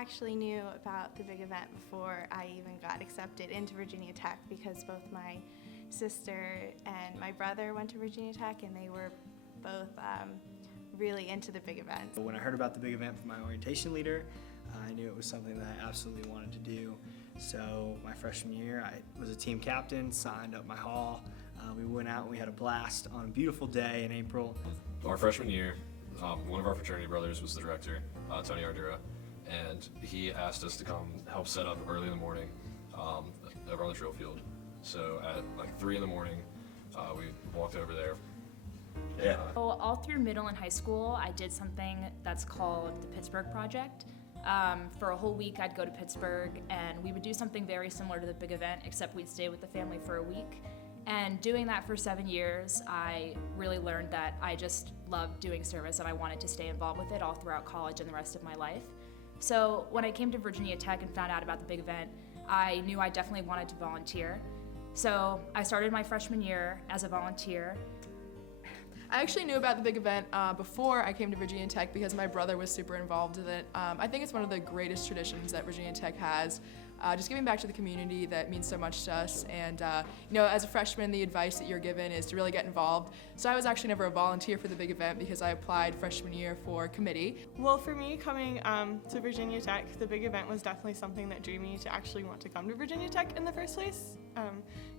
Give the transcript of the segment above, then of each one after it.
actually knew about the big event before I even got accepted into Virginia Tech because both my sister and my brother went to Virginia Tech and they were both really into the big event. When I heard about the big event from my orientation leader, I knew it was something that I absolutely wanted to do. So my freshman year, I was a team captain, signed up my hall. We went out and we had a blast on a beautiful day in April. Our freshman year, one of our fraternity brothers was the director, Tony Ardura, and he asked us to come help set up early in the morning over on the drill field. So at like 3 in the morning, we walked over there. Yeah. So all through middle and high school, I did something that's called the Pittsburgh Project. For a whole week, I'd go to Pittsburgh and we would do something very similar to the big event, except we'd stay with the family for a week. And doing that for 7 years, I really learned that I just loved doing service and I wanted to stay involved with it all throughout college and the rest of my life. So when I came to Virginia Tech and found out about the big event, I knew I definitely wanted to volunteer. So I started my freshman year as a volunteer. I actually knew about the big event before I came to Virginia Tech because my brother was super involved with it. I think it's one of the greatest traditions that Virginia Tech has. Just giving back to the community that means so much to us, and as a freshman, the advice that you're given is to really get involved. So I was actually never a volunteer for the big event because I applied freshman year for committee. Well, for me, coming to Virginia Tech, the big event was definitely something that drew me to actually want to come to Virginia Tech in the first place,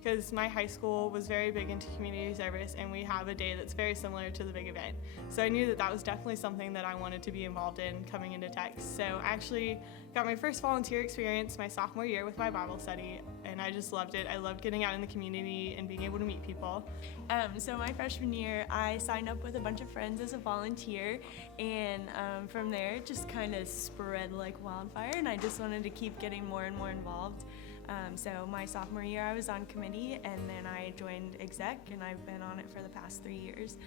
because my high school was very big into community service, and we have a day that's very similar to the big event. So I knew that that was definitely something that I wanted to be involved in coming into Tech. So I actually got my first volunteer experience my sophomore year with my Bible study, and I just loved it. I loved getting out in the community and being able to meet people. So my freshman year, I signed up with a bunch of friends as a volunteer, and from there it just kind of spread like wildfire, and I just wanted to keep getting more and more involved. So my sophomore year I was on committee, and then I joined Exec, and I've been on it for the past 3 years.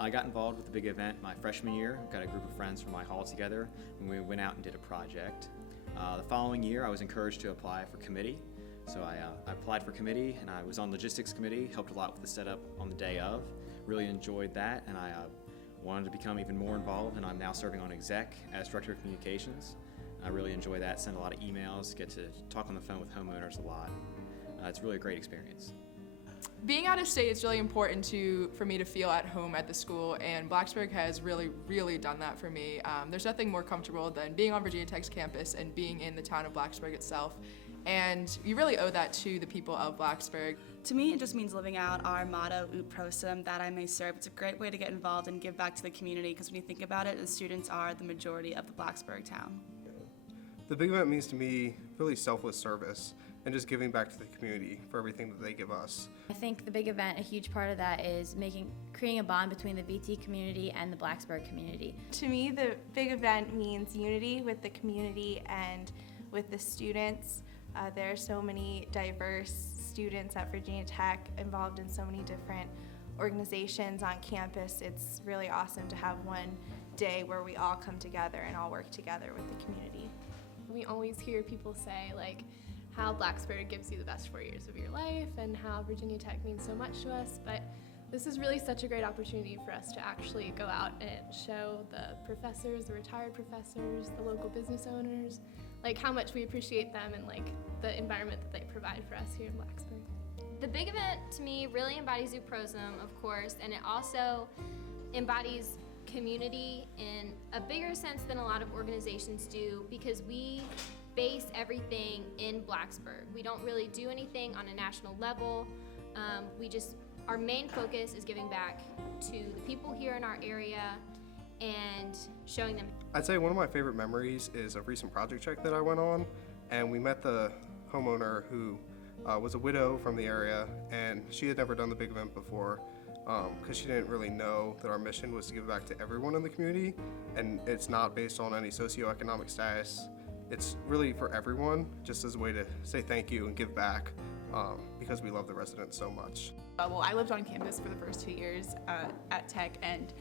I got involved with the big event my freshman year. Got a group of friends from my hall together, and we went out and did a project. The following year I was encouraged to apply for committee. So I applied for committee, and I was on logistics committee, helped a lot with the setup on the day of. Really enjoyed that, and I wanted to become even more involved, and I'm now serving on Exec as Director of Communications. I really enjoy that, send a lot of emails, get to talk on the phone with homeowners a lot. It's really a great experience. Being out of state is really important for me to feel at home at the school, and Blacksburg has really done that for me. There's nothing more comfortable than being on Virginia Tech's campus and being in the town of Blacksburg itself, and you really owe that to the people of Blacksburg. To me, it just means living out our motto, Ut Prosim, that I may serve. It's a great way to get involved and give back to the community, because when you think about it, the students are the majority of the Blacksburg town. The big event means to me really selfless service and just giving back to the community for everything that they give us. I think the big event, a huge part of that is creating a bond between the VT community and the Blacksburg community. To me, the big event means unity with the community and with the students. There are so many diverse students at Virginia Tech involved in so many different organizations on campus. It's really awesome to have one day where we all come together and all work together with the community. We always hear people say how Blacksburg gives you the best 4 years of your life and how Virginia Tech means so much to us, but this is really such a great opportunity for us to actually go out and show the professors, the retired professors, the local business owners, how much we appreciate them and the environment that they provide for us here in Blacksburg. The big event to me really embodies Ut Prosim, of course, and it also embodies community in a bigger sense than a lot of organizations do, because we base everything in Blacksburg. We don't really do anything on a national level. Our main focus is giving back to the people here in our area and showing them. I'd say one of my favorite memories is a recent project check that I went on, and we met the homeowner who was a widow from the area, and she had never done the big event before because she didn't really know that our mission was to give back to everyone in the community, and it's not based on any socioeconomic status. It's really for everyone, just as a way to say thank you and give back because we love the residents so much. Well, I lived on campus for the first 2 years at Tech, and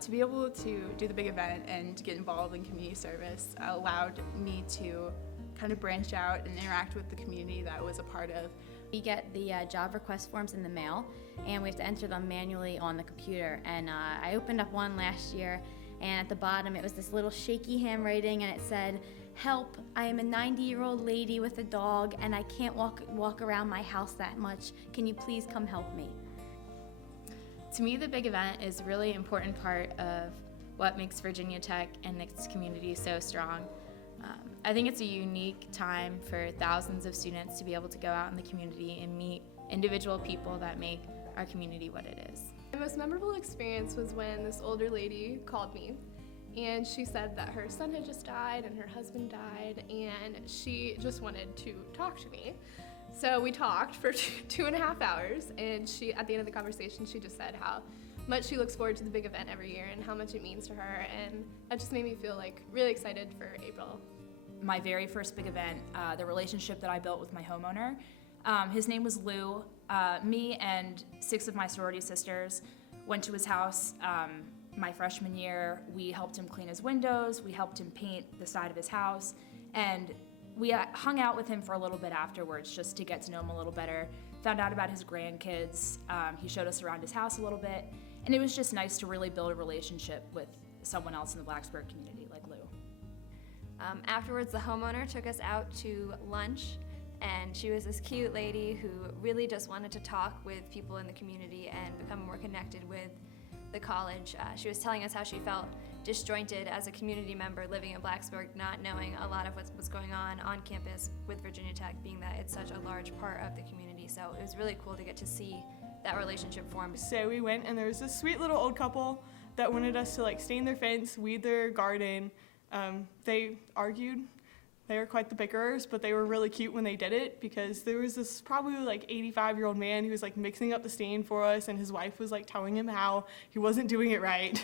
to be able to do the big event and to get involved in community service allowed me to kind of branch out and interact with the community that I was a part of. We get the job request forms in the mail, and we have to enter them manually on the computer. And I opened up one last year, and at the bottom it was this little shaky handwriting, and it said, "Help, I am a 90-year-old lady with a dog, and I can't walk around my house that much. Can you please come help me?" To me, the big event is a really important part of what makes Virginia Tech and its community so strong. I think it's a unique time for thousands of students to be able to go out in the community and meet individual people that make our community what it is. My most memorable experience was when this older lady called me, and she said that her son had just died and her husband died, and she just wanted to talk to me. So we talked for 2.5 hours, and at the end of the conversation, she just said how much she looks forward to the big event every year and how much it means to her, and that just made me feel like really excited for April. My very first big event, the relationship that I built with my homeowner, his name was Lou. Me and 6 of my sorority sisters went to his house my freshman year. We helped him clean his windows, we helped him paint the side of his house, and we hung out with him for a little bit afterwards just to get to know him a little better, found out about his grandkids. He showed us around his house a little bit, and it was just nice to really build a relationship with someone else in the Blacksburg community like Lou. Afterwards, the homeowner took us out to lunch, and she was this cute lady who really just wanted to talk with people in the community and become more connected with the college. She was telling us how she felt disjointed as a community member living in Blacksburg, not knowing a lot of what's going on campus with Virginia Tech, being that it's such a large part of the community. So it was really cool to get to see that relationship form. So we went, and there was this sweet little old couple that wanted us to stain their fence, weed their garden. They argued. They were quite the bickerers, but they were really cute when they did it, because there was this probably 85-year-old man who was mixing up the stain for us, and his wife was telling him how he wasn't doing it right.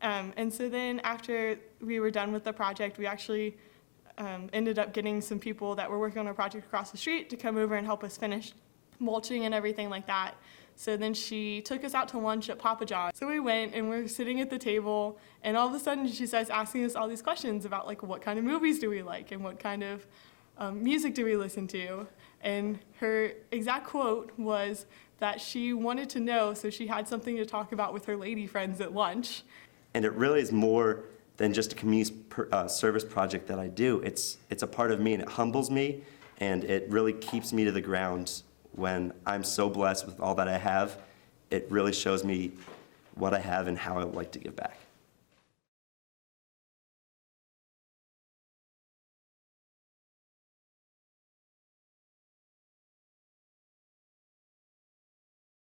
And so then after we were done with the project, we actually ended up getting some people that were working on a project across the street to come over and help us finish mulching and everything like that. So then she took us out to lunch at Papa John's. So we went, and we're sitting at the table, and all of a sudden she starts asking us all these questions about what kind of movies do we like, and what kind of music do we listen to. And her exact quote was that she wanted to know so she had something to talk about with her lady friends at lunch. And it really is more than just a community service project that I do. It's a part of me, and it humbles me, and it really keeps me to the ground. When I'm so blessed with all that I have, it really shows me what I have and how I would like to give back.